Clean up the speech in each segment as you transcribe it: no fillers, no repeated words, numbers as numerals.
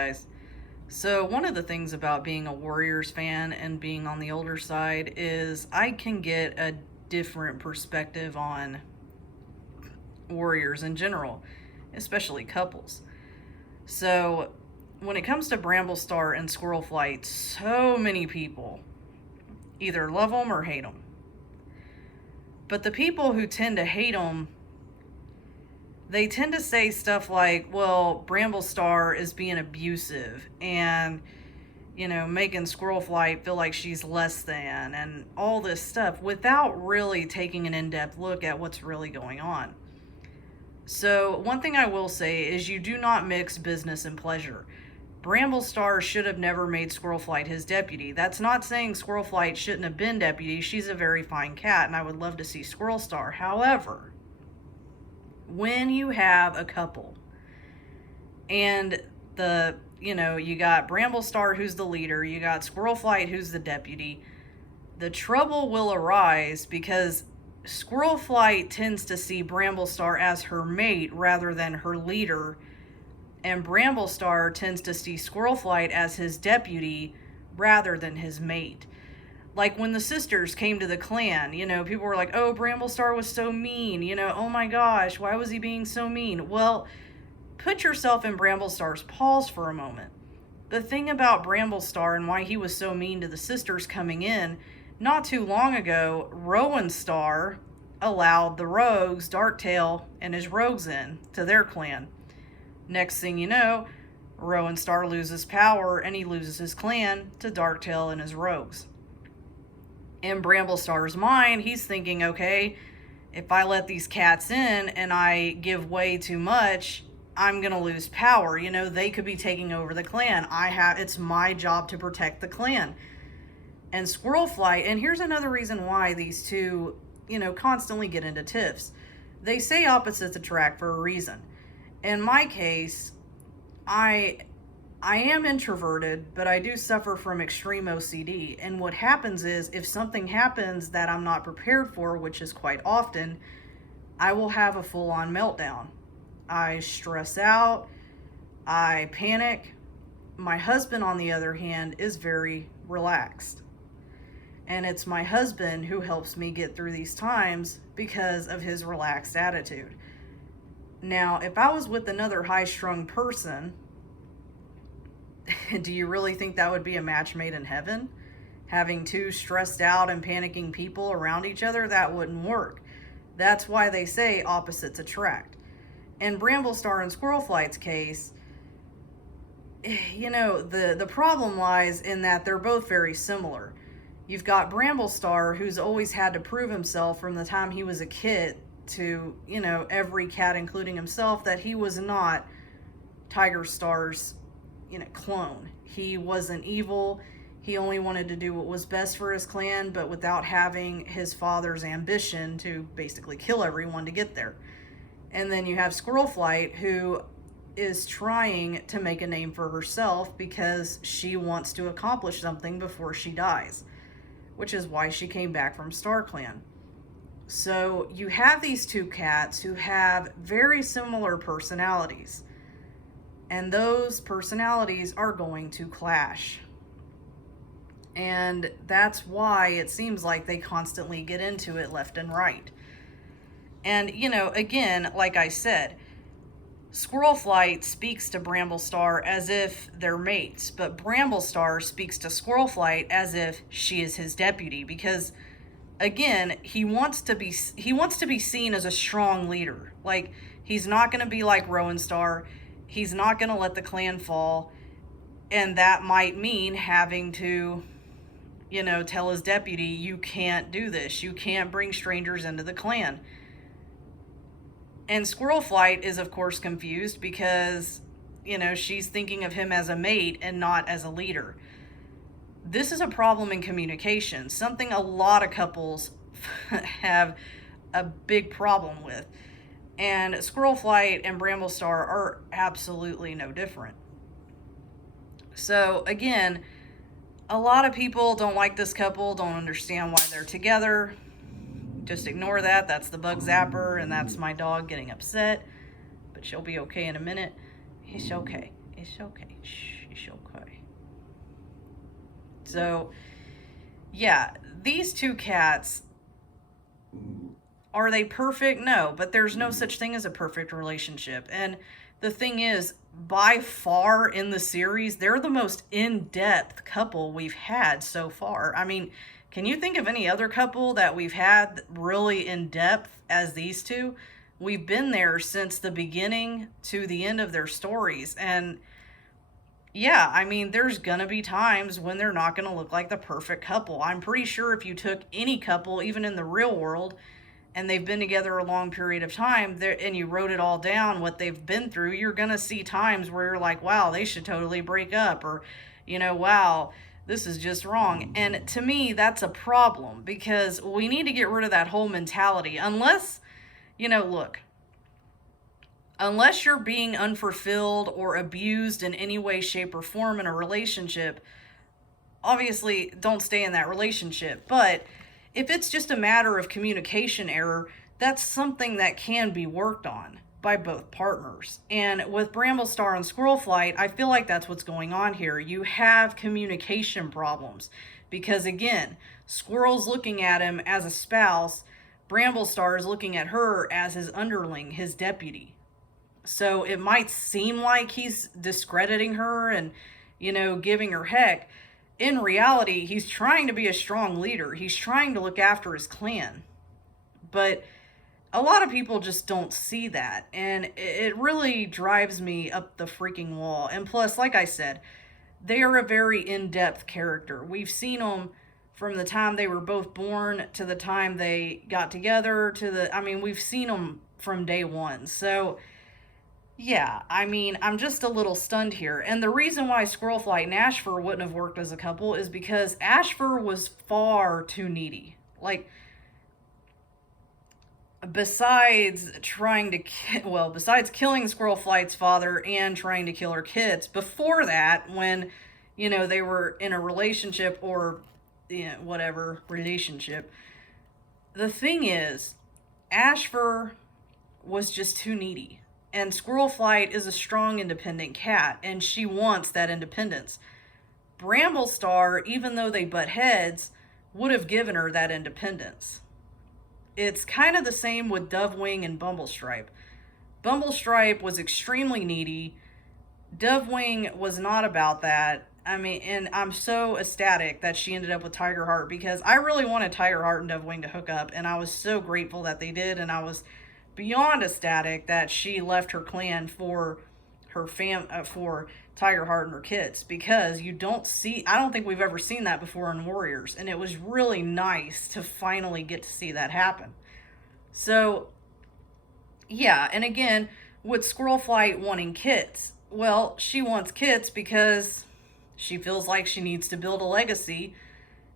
guys. So, one of the things about being a Warriors fan and being on the older side is I can get a different perspective on Warriors in general, especially couples. So, when it comes to Bramblestar and Squirrelflight, so many people either love them or hate them. But the people who tend to hate them, they tend to say stuff like, well, Bramblestar is being abusive and, making Squirrelflight feel like she's less than and all this stuff without really taking an in-depth look at what's really going on. So, one thing I will say is you do not mix business and pleasure. Bramblestar should have never made Squirrelflight his deputy. That's not saying Squirrelflight shouldn't have been deputy. She's a very fine cat, and I would love to see Squirrelstar. However, when you have a couple and you got Bramblestar who's the leader, you got Squirrelflight who's the deputy, the trouble will arise because Squirrelflight tends to see Bramblestar as her mate rather than her leader, and Bramblestar tends to see Squirrelflight as his deputy rather than his mate. Like when the sisters came to the clan, people were like, oh, Bramblestar was so mean, oh my gosh, why was he being so mean? Well, put yourself in Bramblestar's paws for a moment. The thing about Bramblestar and why he was so mean to the sisters coming in, not too long ago, Rowenstar allowed the rogues, Darktail and his rogues in to their clan. Next thing you know, Rowenstar loses power and he loses his clan to Darktail and his rogues. In Bramblestar's mind, he's thinking, okay, if I let these cats in and I give way too much, I'm going to lose power. They could be taking over the clan. It's my job to protect the clan. And Squirrelflight, and here's another reason why these two, constantly get into tiffs. They say opposites attract for a reason. In my case, I am introverted, but I do suffer from extreme OCD. And what happens is if something happens that I'm not prepared for, which is quite often, I will have a full-on meltdown. I stress out, I panic. My husband, on the other hand, is very relaxed. And it's my husband who helps me get through these times because of his relaxed attitude. Now, if I was with another high-strung person, do you really think that would be a match made in heaven? Having two stressed out and panicking people around each other, that wouldn't work. That's why they say opposites attract. In Bramblestar and Squirrelflight's case, the problem lies in that they're both very similar. You've got Bramblestar, who's always had to prove himself from the time he was a kid to, every cat, including himself, that he was not Tiger Star's, clone. He wasn't evil. He only wanted to do what was best for his clan, but without having his father's ambition to basically kill everyone to get there. And then you have Squirrelflight, who is trying to make a name for herself because she wants to accomplish something before she dies, which is why she came back from StarClan. So you have these two cats who have very similar personalities, and those personalities are going to clash. And that's why it seems like they constantly get into it left and right. And, again, like I said, Squirrelflight speaks to Bramblestar as if they're mates, but Bramblestar speaks to Squirrelflight as if she is his deputy because, again, he wants to be seen as a strong leader. Like, he's not going to be like Rowenstar. He's not going to let the clan fall, and that might mean having to, tell his deputy, you can't do this. You can't bring strangers into the clan. And Squirrelflight is, of course, confused because, she's thinking of him as a mate and not as a leader. This is a problem in communication, something a lot of couples have a big problem with. And Squirrelflight and Bramblestar are absolutely no different. So, again, a lot of people don't like this couple, don't understand why they're together. Just ignore that. That's the bug zapper, and that's my dog getting upset. But she'll be okay in a minute. It's okay. It's okay. Shh, it's okay. So, yeah, these two cats, are they perfect? No, but there's no such thing as a perfect relationship. And the thing is, by far in the series, they're the most in-depth couple we've had so far. I mean, can you think of any other couple that we've had really in depth as these two? We've been there since the beginning to the end of their stories. And yeah, I mean, there's gonna be times when they're not gonna look like the perfect couple. I'm pretty sure if you took any couple, even in the real world, and they've been together a long period of time there, and you wrote it all down what they've been through, you're gonna see times where you're like, wow, they should totally break up, or wow, this is just wrong. And to me, that's a problem, because we need to get rid of that whole mentality. Unless, look, unless you're being unfulfilled or abused in any way, shape, or form in a relationship, obviously don't stay in that relationship. But if it's just a matter of communication error, that's something that can be worked on by both partners. And with Bramblestar and Squirrelflight, I feel like that's what's going on here. You have communication problems because, again, Squirrel's looking at him as a spouse, Bramblestar is looking at her as his underling, his deputy. So it might seem like he's discrediting her and, giving her heck. In reality, he's trying to be a strong leader. He's trying to look after his clan. But a lot of people just don't see that. And it really drives me up the freaking wall. And plus, like I said, they are a very in-depth character. We've seen them from the time they were both born to the time they got together we've seen them from day one. So yeah, I mean, I'm just a little stunned here. And the reason why Squirrelflight and Ashfur wouldn't have worked as a couple is because Ashfur was far too needy. Like, besides besides killing Squirrelflight's father and trying to kill her kids, before that, when, they were in a relationship or, whatever relationship, the thing is, Ashfur was just too needy. And Squirrelflight is a strong, independent cat, and she wants that independence. Bramblestar, even though they butt heads, would have given her that independence. It's kind of the same with Dovewing and Bumblestripe. Bumblestripe was extremely needy. Dovewing was not about that. I mean, and I'm so ecstatic that she ended up with Tigerheart, because I really wanted Tigerheart and Dovewing to hook up, and I was so grateful that they did, and I was beyond ecstatic that she left her clan for her for Tigerheart and her kids, because I don't think we've ever seen that before in Warriors, and it was really nice to finally get to see that happen. So yeah, and again, with Squirrelflight wanting kits, well, she wants kits because she feels like she needs to build a legacy,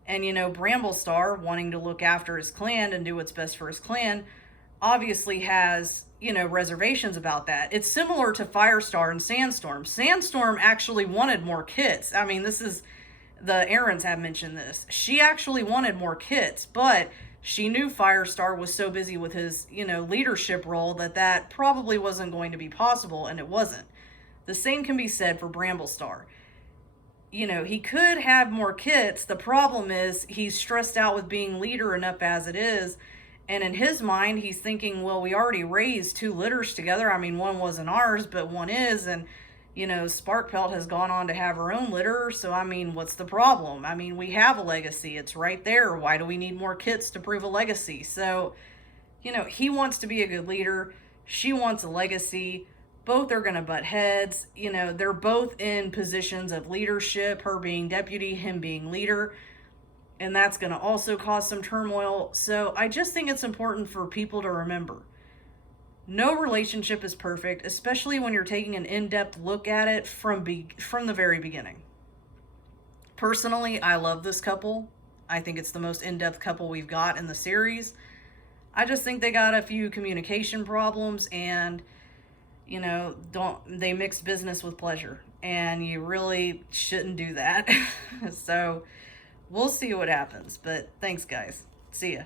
and Bramblestar, wanting to look after his clan and do what's best for his clan, obviously has, reservations about that. It's similar to Firestar and Sandstorm. Sandstorm actually wanted more kits. I mean, the Aarons have mentioned this. She actually wanted more kits, but she knew Firestar was so busy with his, leadership role that probably wasn't going to be possible, and it wasn't. The same can be said for Bramblestar. He could have more kits. The problem is he's stressed out with being leader enough as it is. And in his mind, he's thinking, well, we already raised 2 litters together. I mean, one wasn't ours, but one is. And, Sparkpelt has gone on to have her own litter. So, I mean, what's the problem? I mean, we have a legacy. It's right there. Why do we need more kits to prove a legacy? So, he wants to be a good leader. She wants a legacy. Both are going to butt heads. They're both in positions of leadership, her being deputy, him being leader. And that's going to also cause some turmoil. So I just think it's important for people to remember, no relationship is perfect, especially when you're taking an in-depth look at it from the very beginning. Personally, I love this couple. I think it's the most in-depth couple we've got in the series. I just think they got a few communication problems, and they mix business with pleasure, and you really shouldn't do that. So we'll see what happens, but thanks, guys. See ya.